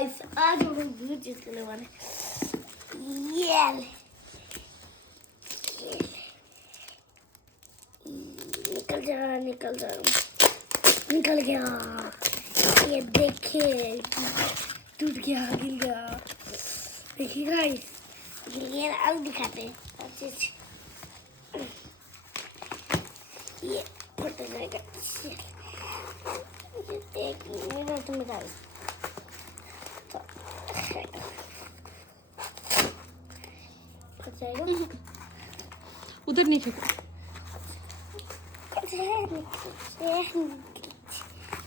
Guys आज हम blue चीज करने वाले ये निकल जा निकल गया। ये देखिए टूट गया गिर गया। देखिए गाइस ये अब दिखाते हैं अच्छे से। ये फट जाएगा। एक मिनट में गाइस फट जाएगा। उधर नहीं फेंको।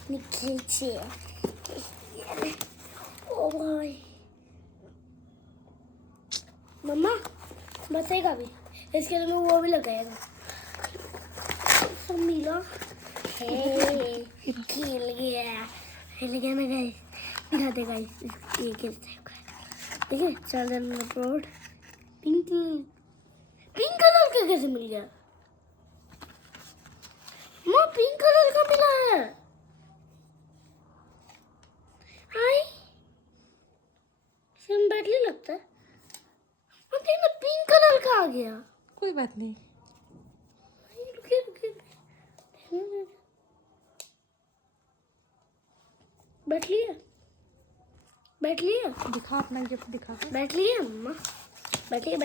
नीचे ओ भाई मम्मा बचेगा भी इसके लिए वो भी लगाएगा सब मिला। खेल गया ना गाइस। दिखाते गाइस ये खेलते हैं। देखिए चार्जर बोर्ड पिंक कलर का कैसे मिल गया? माँ पिंक कलर का मिला है। हाय इसमें बैटरी लगता है। देखना पिंक कलर का आ गया। कोई बात नहीं। रुकिए बैठ लिया दिखा अपना गिफ्ट दिखा। बैठ लिया मम्मा बैठ लिया